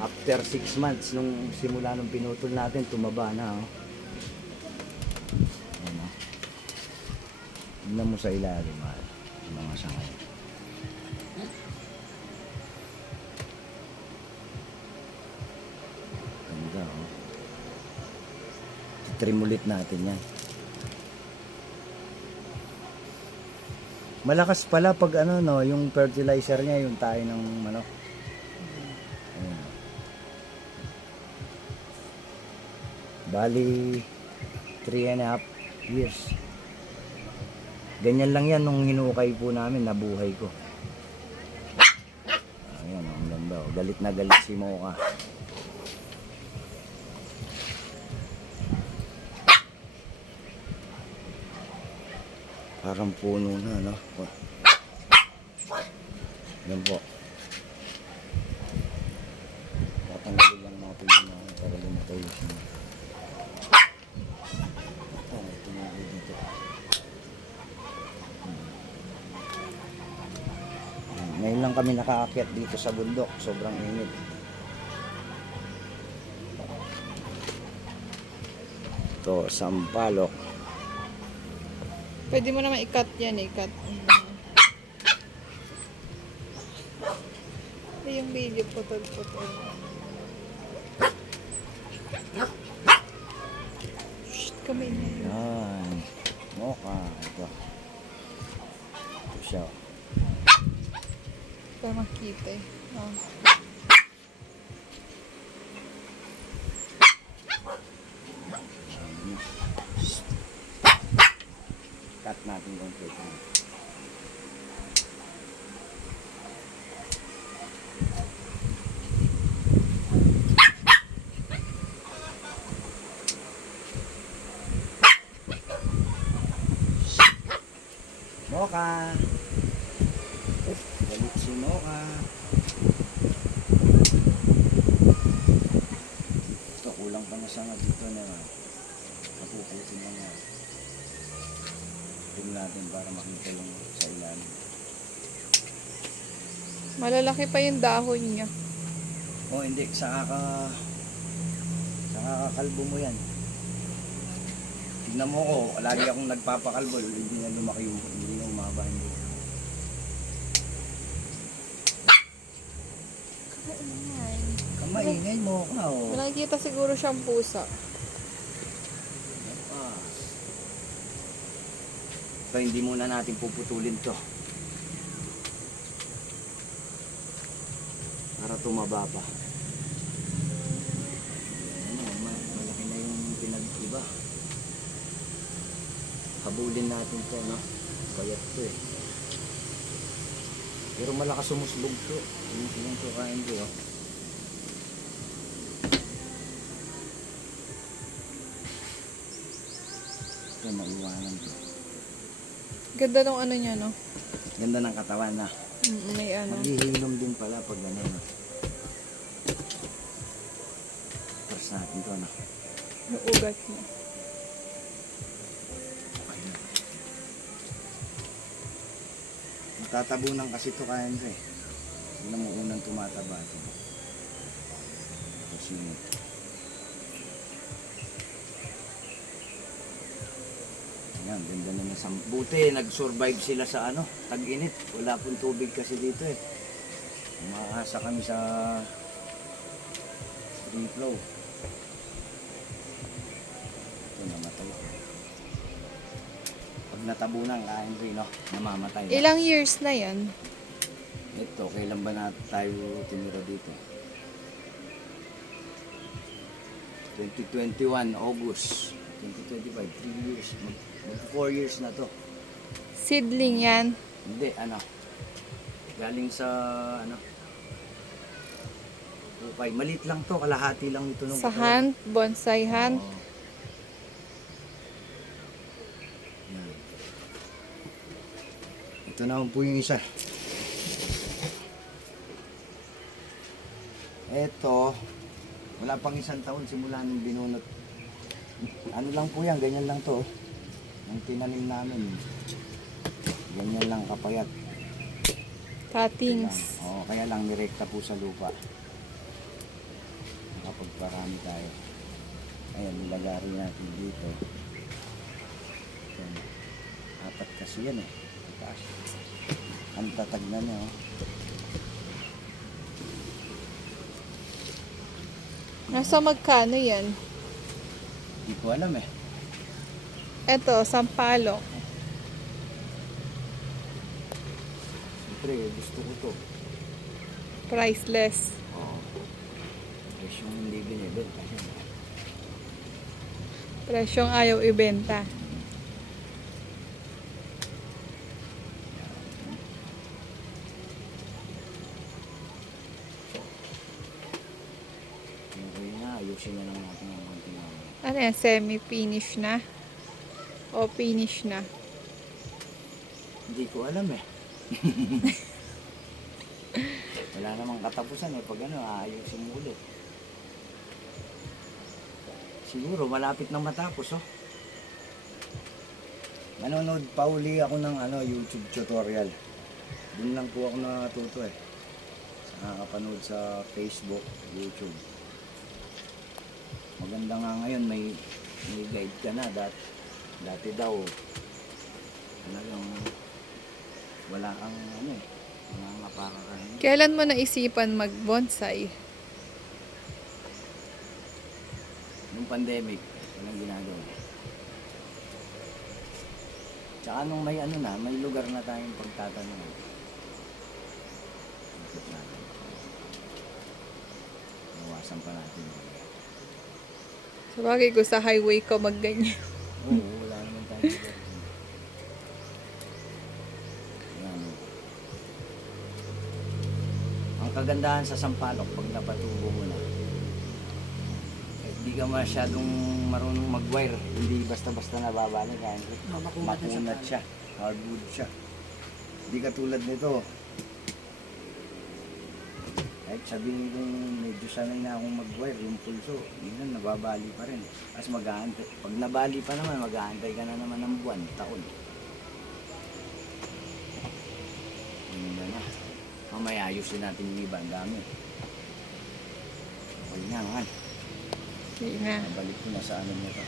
After 6 months nung simula nung pinutol natin, tumaba na. Oh. Ayan, oh. Tignan mo sa ilalim, yung mga sangay. Ganda, oh. Titrim ulit natin yan. Malakas pala pag ano, no, yung fertilizer niya, yung tayo ng manok. Ayan. Bali 3.5 years. Ganyan lang yan nung hinukay po namin, nabuhay ko. Ayan, ang ganda, oh. Galit na galit si Mocha. Parang puno na, no? Yan po. Tatanggalin lang natin yung mga para lumatay siya. Ito, may tumawid dito. Ngayon lang kami nakaakyat dito sa bundok. Sobrang init. Ito, sampalok. Pwede mo naman i-cut yan, i-cut. Ay, yung video, putol-putol. Shhh, kamay na yun. Yan. Mocha. Ito. Ito siya. Para makita eh. Oh. Cut natin yung plate. Mocha. Galit si Mocha. Ito, kulang pa na sanga dito na napupusin lang yan. Tingnan natin para makita yung sa ilalim. Malalaki pa yung dahon niya. Oh, hindi. Sa kakakalbo mo yan. Tignan mo ko, lagi akong nagpapakalbo, hindi na lumaki yung, hindi na umaba yung buhok. Kamaingay mo ka, oh. Nakikita siguro siyang pusa. So, hindi muna natin puputulin to. Para tumaba pa. Ano, malaki na yung pinag-iba. Habulin natin to, no? Bayat to eh. Pero malakas sumuslog to. Sumuslog to kain to, oh. Ito, maiwanan to. Ganda nung ano niya, no? Ganda ng katawan na. May ano. Maghihilom din pala pag gano'n. Pars natin to, no? Yung ugat niya. Matatabunan kasi to kain to eh. Hindi mo unang tumataba ito. Tapos yun. Ayan, ganda na ng buti. Nag-survive sila sa ano, tag-init. Wala pong tubig kasi dito eh. Umaasa kami sa free flow. Ito, namatay. Pag natabunan, kain rin, no? Namamatay. Ilang years na yan? Ito, kailan ba na tayo tinira dito? 2021, August. 2025, 3 years. Mag 4 years na to. Seedling yan. Hindi, ano. Galing sa, ano. Ukay. Maliit lang to, kalahati lang ito. Nung Sa hand, bonsai hand. Oo. Yan. Ito naman po yung isa. Ito, wala pang 1 taon simula nung binunot. Ano lang po yan, ganyan lang to. Ang tinanim namin. Ganyan lang kapayat. Cuttings. Oo, kaya lang nirekta po sa lupa. makapagparami tayo. Ayan, nilagari natin dito. Ayan. 4 kasi yan eh. Taas. Ang tatag na niya oh. Nasa magkano yan? Hindi ko alam eh. Eto, sampalok. Siyempre, gusto ko to. Priceless. Oo. Presyong hindi binibenta siya. Presyong ayaw ibenta. Okay na, ayusin na lang natin ang konti na. Ano yan? Semi-finish na? O finish na? Hindi ko alam eh. Wala namang katapusan eh. Pag ano, aayusin mo ulit. Siguro, malapit na matapos oh. Manonood pa uli ako ng YouTube tutorial. Doon lang po ako natuto eh. Nakakapanood sa Facebook, YouTube. Maganda nga ngayon, may guide ka na. Dati daw, talagang wala kang napakakahin. Kailan mo naisipan mag-bonsai? Nung pandemic, walang ginagawa. Tsaka nung may may lugar na tayong pagtatanungan. Ikot natin. Iwasan pa natin. Sabagay ko sa highway ko magganyan. Oo, wala naman tayong lugar. Yan. Ang kagandahan sa Sampaloc, pag napatubo mo na, hindi ka masyadong marunong mag-wire. Hindi basta-basta nababalik. Makunat siya. Hardwood siya. Hindi katulad nito. Kahit sabihin kong medyo sanay na akong mag-wire, yung pulso, yun nababali pa rin. Tapos mag-aantay. Pag nabali pa naman, mag-aantay ka na naman ng buwan, taon. Yun na. Mamaya ayusin natin yung iba. Ang dami. Okay na, man. Sige na. Nabalik ko na sa niya to.